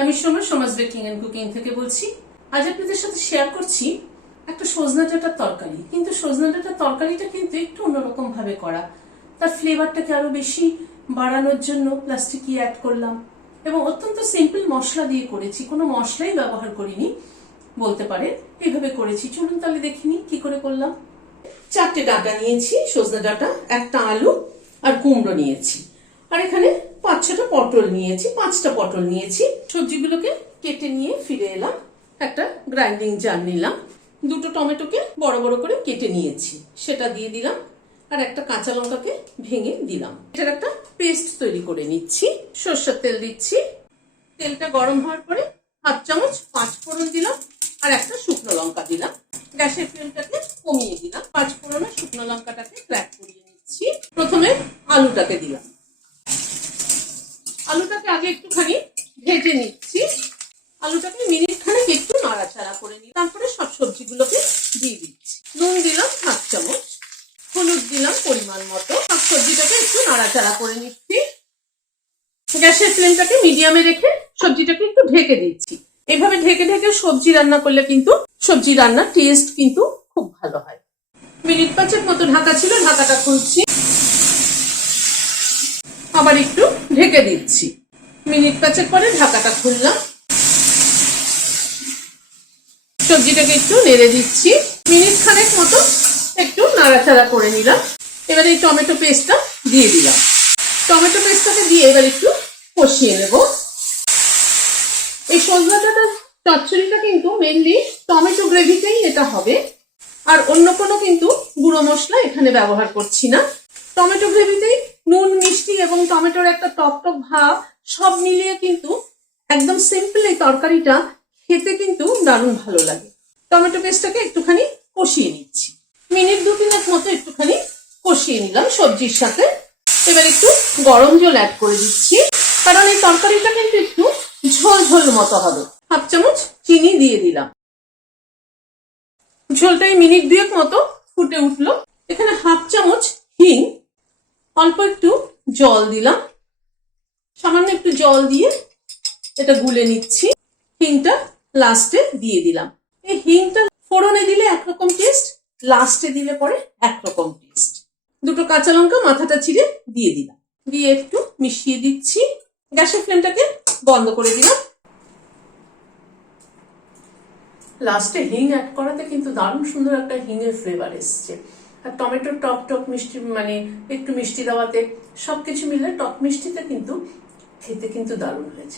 আমি সমাজ baking and cooking থেকে বলছি। আজ আপনাদের সাথে শেয়ার করছি একটা সজনা ডাঁটার তরকারি। কিন্তু সজনা ডাঁটার তরকারিটা কিন্তু একটু অন্যরকম ভাবে করা। তার ফ্লেভারটাকে আরো বেশি বাড়ানোর জন্য প্লাস্টিকি অ্যাড করলাম এবং অত্যন্ত সিম্পল মশলা দিয়ে করেছি, কোনো মশলাই ব্যবহার করিনি বলতে পারে, এইভাবে করেছি। চলুন তাহলে দেখিনি কি করে করলাম। 4টে ডাঁটা নিয়েছি, সজনা ডাঁটা, একটা আলু আর কুমড়ো নিয়েছি, আর এখানে 5-6টা পটল নিয়েছি, 5টা পটল নিয়েছি। সবজিগুলোকে কেটে নিয়ে ফিরে এলাম, একটা গ্রাইন্ডিং জার নিলাম, 2টো টমেটোকে বড় বড় করে কেটে নিয়েছি, সেটা দিয়ে দিলাম, আর একটা কাঁচা লঙ্কাকে ভেঙে দিলাম। এটার একটা পেস্ট তৈরি করে নিচ্ছি। সরষের তেল দিচ্ছি, তেলটা গরম হওয়ার পরে 1/2 চামচ 5 ফোড়ন দিলাম আর একটা শুকনো লঙ্কা দিলাম। গ্যাসের ফ্লেমটাকে কমিয়ে দিলাম, 5 ফোড়নে শুকনো লঙ্কাটাকে ক্র্যাক করিয়ে নিচ্ছি। প্রথমে আলুটাকে দিলাম, আলুটাকে আগে একটুখানি ভেজে নিচ্ছি। আলুটাকে মিনিট খানেক একটু নাড়াচাড়া করে নিই, তারপরে সব সবজিগুলোকে দিয়ে দিচ্ছি। নুন দিলাম 1/2 চামচ, হলুদ দিলাম পরিমাণ মতো। সব সবজিটাকে একটু নাড়াচাড়া করে নিচ্ছি। গ্যাসের ফ্লেমটাকে মিডিয়ামে রেখে সবজিটাকে একটু ঢেকে দিচ্ছি। এইভাবে ঢেকে ঢেকে সবজি রান্না করলে কিন্তু সবজি রান্নার টেস্ট কিন্তু খুব ভালো হয়। মিনিট 5 মতো ঢাকা ছিল, ঢাকাটা খুলছি, আবার একটু ঢেকে দিচ্ছি। মিনিট 5 পরে ঢাকাটা খুললাম, সবজিটাকে একটু নেড়ে দিচ্ছি। মিনিট খানেক মতো একটু নাড়াচাড়া করে নিলাম। এবারে এই টমেটো পেস্টটা দিয়ে দিলাম। টমেটো পেস্টটাকে দিয়ে এবার একটু কষিয়ে নেব। এই সজনা ডাঁটার চচ্চড়িটা কিন্তু মেনলি টমেটো গ্রেভিতেই এটা হবে, আর অন্য কোনো কিন্তু গুঁড়ো মশলা এখানে ব্যবহার করছি না। টমেটো গ্রেভিতেই নুন, মিষ্টি এবং টমেটোর একটা টক টক ভাব সব মিলিয়ে কিন্তু একদম সিম্পল এই তরকারিটা খেতে কিন্তু দারুণ ভালো লাগে। টমেটো পেস্টটাকে একটুখানি কষিয়ে নিচ্ছি, মিনিট 2-3 মতো একটুখানি কষিয়ে নিলাম সবজির সাথে। এবার একটু গরম জল অ্যাড করে দিচ্ছি, কারণ এই তরকারিটা কিন্তু একটু ঝোল ঝোল মতো হবে। 1/2 চামচ চিনি দিয়ে দিলাম। ঝোলটাই মিনিট 2 মতো ফুটে উঠলো। এখানে 1/2 চামচ হিং, অল্প একটু জল দিলাম, সামান্য একটু জল দিয়ে এটা গুলে নিচ্ছি। হিংটা লাস্টে দিয়ে দিলাম। এই হিংটা ফোড়নে দিলে একরকম টেস্ট, লাস্টে দিলে পরে একরকম টেস্ট। 2টো কাঁচা লঙ্কা মাথাটা চিড়ে দিয়ে দিলাম, দিয়ে একটু মিশিয়ে দিচ্ছি। গ্যাসের ফ্লেমটাকে বন্ধ করে দিলাম। লাস্টে হিং অ্যাড করাতে কিন্তু দারুণ সুন্দর একটা হিঙের ফ্লেভার এসছে, আর টমেটোর টক টক মিষ্টি, মানে একটু মিষ্টি দেওয়াতে সবকিছু মিলে টক মিষ্টিতে কিন্তু খেতে কিন্তু দারুণ হয়েছে।